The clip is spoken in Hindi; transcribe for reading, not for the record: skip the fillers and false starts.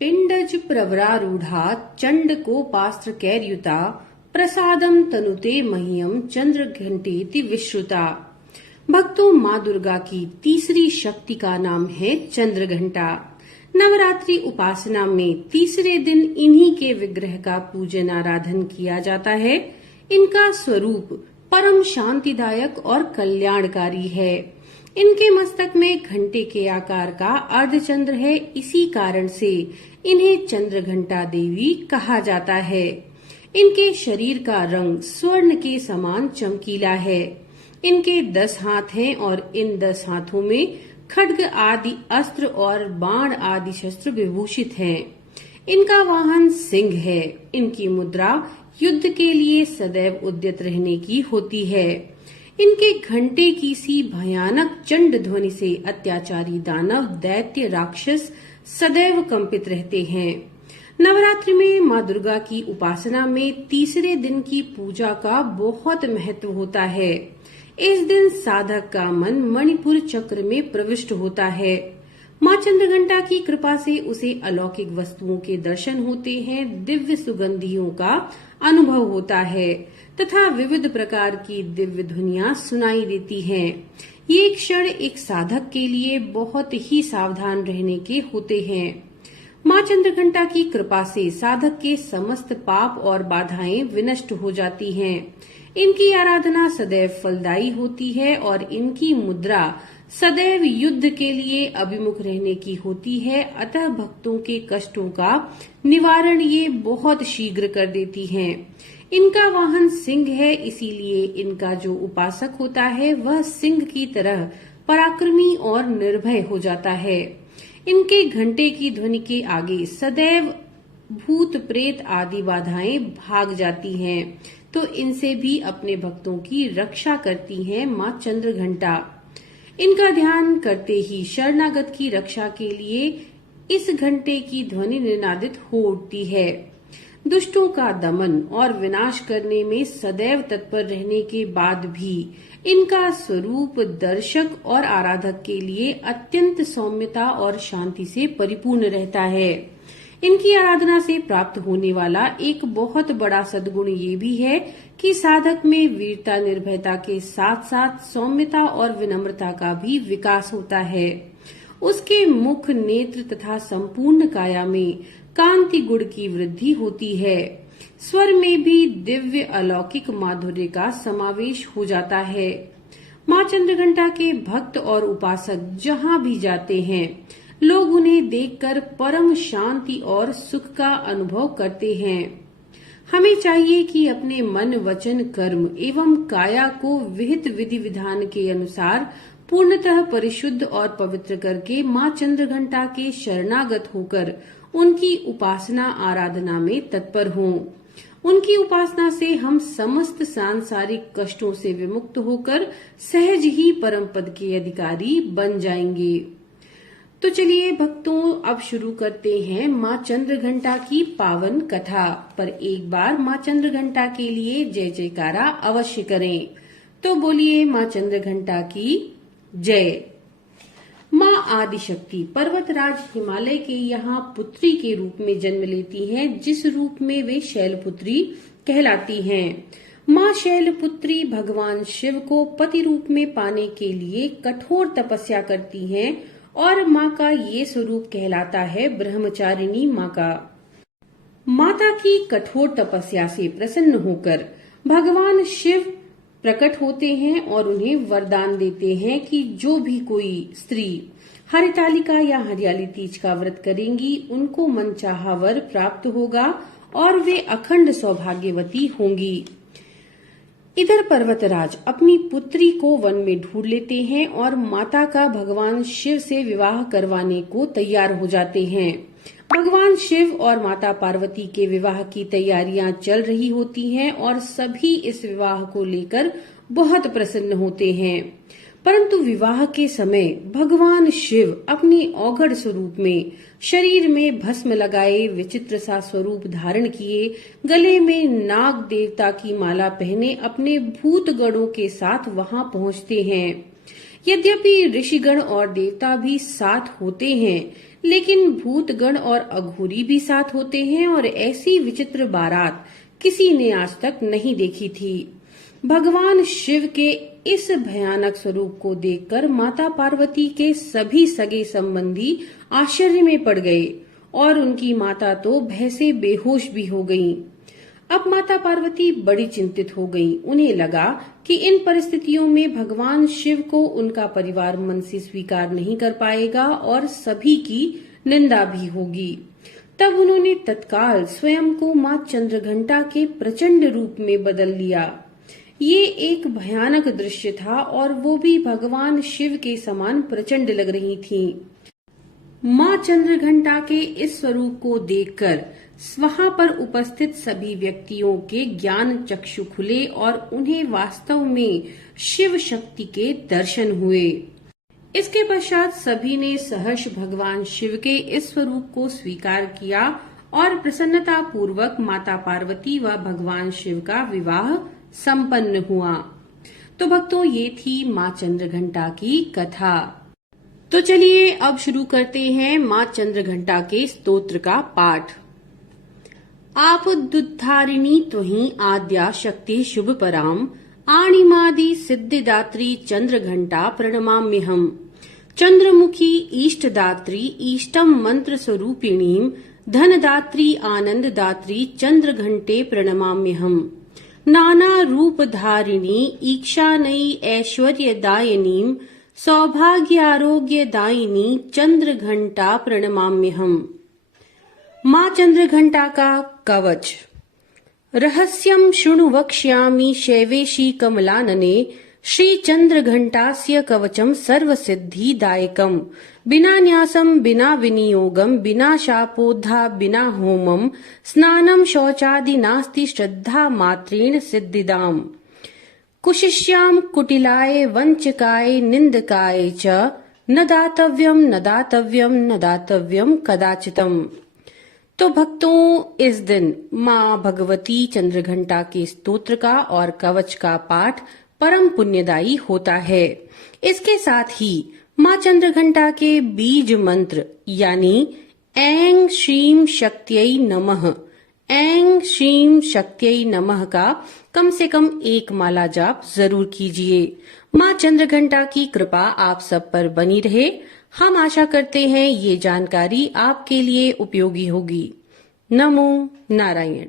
पिंडज प्रवरारूढ़ा चंडकोपास्त्र कैर्युता प्रसादम तनुते मह्यम चंद्र घंटेति विश्रुता। भक्तों, माँ दुर्गा की तीसरी शक्ति का नाम है चंद्र घंटा। नवरात्रि उपासना में तीसरे दिन इन्हीं के विग्रह का पूजन आराधन किया जाता है। इनका स्वरूप परम शांतिदायक और कल्याणकारी है। इनके मस्तक में घंटे के आकार का अर्धचंद्र है। इसी कारण से इन्हें चंद्र घंटा देवी कहा जाता है। इनके शरीर का रंग स्वर्ण के समान चमकीला है। इनके 10 हाथ हैं और इन 10 हाथों में खड्ग आदि अस्त्र और बाण आदि शस्त्र विभूषित हैं। इनका वाहन सिंह है। इनकी मुद्रा युद्ध के लिए सदैव उद्यत रहने की होती है। इनके घंटे की सी भयानक चंड ध्वनि से अत्याचारी दानव, दैत्य, राक्षस सदैव कंपित रहते हैं। नवरात्रि में माँ दुर्गा की उपासना में तीसरे दिन की पूजा का बहुत महत्व होता है। इस दिन साधक का मन मणिपुर चक्र में प्रविष्ट होता है। माँ चंद्रघंटा की कृपा से उसे अलौकिक वस्तुओं के दर्शन होते हैं, दिव्य सुगंधियों का अनुभव होता है तथा विविध प्रकार की दिव्य ध्वनियां सुनाई देती हैं। ये क्षण एक साधक के लिए बहुत ही सावधान रहने के होते हैं। माँ चंद्रघंटा की कृपा से साधक के समस्त पाप और बाधाएं विनष्ट हो जाती हैं। इनकी आराधना सदैव फलदायी होती है और इनकी मुद्रा सदैव युद्ध के लिए अभिमुख रहने की होती है। अतः भक्तों के कष्टों का निवारण ये बहुत शीघ्र कर देती हैं। इनका वाहन सिंह है, इसीलिए इनका जो उपासक होता है वह सिंह की तरह पराक्रमी और निर्भय हो जाता है। इनके घंटे की ध्वनि के आगे सदैव भूत प्रेत आदि बाधाएं भाग जाती हैं, तो इनसे भी अपने भक्तों की रक्षा करती हैं माँ चंद्र घंटा। इनका ध्यान करते ही शरणागत की रक्षा के लिए इस घंटे की ध्वनि निनादित हो उठती है। दुष्टों का दमन और विनाश करने में सदैव तत्पर रहने के बाद भी इनका स्वरूप दर्शक और आराधक के लिए अत्यंत सौम्यता और शांति से परिपूर्ण रहता है। इनकी आराधना से प्राप्त होने वाला एक बहुत बड़ा सद्गुण ये भी है कि साधक में वीरता, निर्भयता के साथ साथ सौम्यता और विनम्रता का भी विकास होता है। उसके मुख, नेत्र तथा संपूर्ण काया में कांति गुण की वृद्धि होती है। स्वर में भी दिव्य अलौकिक माधुर्य का समावेश हो जाता है। माँ चंद्रघंटा के भक्त और उपासक जहाँ भी जाते हैं, लोग उन्हें देखकर परम शांति और सुख का अनुभव करते हैं। हमें चाहिए कि अपने मन, वचन, कर्म एवं काया को विहित विधि विधान के अनुसार पूर्णतः परिशुद्ध और पवित्र करके माँ चंद्रघंटा के शरणागत होकर उनकी उपासना आराधना में तत्पर हों। उनकी उपासना से हम समस्त सांसारिक कष्टों से विमुक्त होकर सहज ही परम पद के अधिकारी बन जाएंगे। तो चलिए भक्तों, अब शुरू करते हैं माँ चंद्रघंटा की पावन कथा। पर एक बार माँ चंद्रघंटा के लिए जय जयकारा अवश्य करें। तो बोलिए माँ चंद्रघंटा की जय। माँ आदिशक्ति पर्वतराज हिमालय के यहाँ पुत्री के रूप में जन्म लेती हैं, जिस रूप में वे शैलपुत्री कहलाती हैं। माँ शैलपुत्री भगवान शिव को पति रूप में पाने के लिए कठोर तपस्या करती हैं और माँ का ये स्वरूप कहलाता है ब्रह्मचारिणी माँ का। माता की कठोर तपस्या से प्रसन्न होकर भगवान शिव प्रकट होते हैं और उन्हें वरदान देते हैं कि जो भी कोई स्त्री हरितालिका या हरियाली तीज का व्रत करेंगी, उनको मनचाहा वर प्राप्त होगा और वे अखंड सौभाग्यवती होंगी। इधर पर्वतराज अपनी पुत्री को वन में ढूंढ लेते हैं और माता का भगवान शिव से विवाह करवाने को तैयार हो जाते हैं। भगवान शिव और माता पार्वती के विवाह की तैयारियां चल रही होती हैं और सभी इस विवाह को लेकर बहुत प्रसन्न होते हैं। परंतु विवाह के समय भगवान शिव अपने औघड़ स्वरूप में शरीर में भस्म लगाए, विचित्र सा स्वरूप धारण किए, गले में नाग देवता की माला पहने अपने भूत गणों के साथ वहां पहुंचते हैं। यद्यपि ऋषिगण और देवता भी साथ होते हैं, लेकिन भूतगण और अघोरी भी साथ होते हैं और ऐसी विचित्र बारात किसी ने आज तक नहीं देखी थी। भगवान शिव के इस भयानक स्वरूप को देखकर माता पार्वती के सभी सगे संबंधी आश्चर्य में पड़ गए और उनकी माता तो भय से बेहोश भी हो गईं। अब माता पार्वती बड़ी चिंतित हो गईं। उन्हें लगा कि इन परिस्थितियों में भगवान शिव को उनका परिवार मन से स्वीकार नहीं कर पाएगा और सभी की निंदा भी होगी। तब उन्होंने तत्काल स्वयं को मां चंद्रघंटा के प्रचंड रूप में बदल लिया। ये एक भयानक दृश्य था और वो भी भगवान शिव के समान प्रचंड लग रही थीं। मां चंद्रघंटा के इस स्वरूप को देखकर वहां पर उपस्थित सभी व्यक्तियों के ज्ञान चक्षु खुले और उन्हें वास्तव में शिव शक्ति के दर्शन हुए। इसके पश्चात सभी ने सहर्ष भगवान शिव के इस स्वरूप को स्वीकार किया और प्रसन्नता पूर्वक माता पार्वती व भगवान शिव का विवाह संपन्न हुआ। तो भक्तों, ये थी मां चंद्रघंटा की कथा। तो चलिए अब शुरू करते हैं मां चंद्रघंटा के स्तोत्र का पाठ। आप दुद्धारिणी त्वहि आद्या शक्ति शुभ पराम, आणिमादि सिद्धिदात्री चंद्रघंटा प्रणमाम्यहम्। चंद्रमुखी इष्टदात्री इष्टम मंत्र स्वरूपिणीम, धनदात्री आनंददात्री चंद्रघंटे प्रणमाम्यहम्। नाना रूपधारिणी ईक्षानयी ऐश्वर्यदायिनीं, सौभाग्यारोग्यदायिनी चंद्रघंटा प्रणमाम्यहम्। मां चंद्रघंटा का कवच। रहस्यं शृणु वक्ष्यामि शैवेशी कमलानने, श्री चंद्रघंटास्य कवचम सर्वसिद्धिदायकम्। बिना न्यासम बिना विनियोगम बिना शापोद्धा बिना होमम, स्नानम शौचादि नास्ति श्रद्धा मात्रेण सिद्धिदाम्। कुशिष्याम कुटिलाय वंचकाय निंदकाय च, न दातव्यम न दातव्यम न दातव्यम कदाचितम। तो भक्तों, इस दिन मां भगवती चंद्रघंटा के स्तोत्र का और कवच का पाठ परम पुण्यदायी होता है। इसके साथ ही मां चंद्रघंटा के बीज मंत्र यानी ऐं श्रीं शक्त्यै नमः, ऐं श्रीं शक्त्यै नमः का कम से कम एक माला जाप जरूर कीजिए। मां चंद्रघंटा की कृपा आप सब पर बनी रहे। हम आशा करते हैं ये जानकारी आपके लिए उपयोगी होगी। नमो नारायण।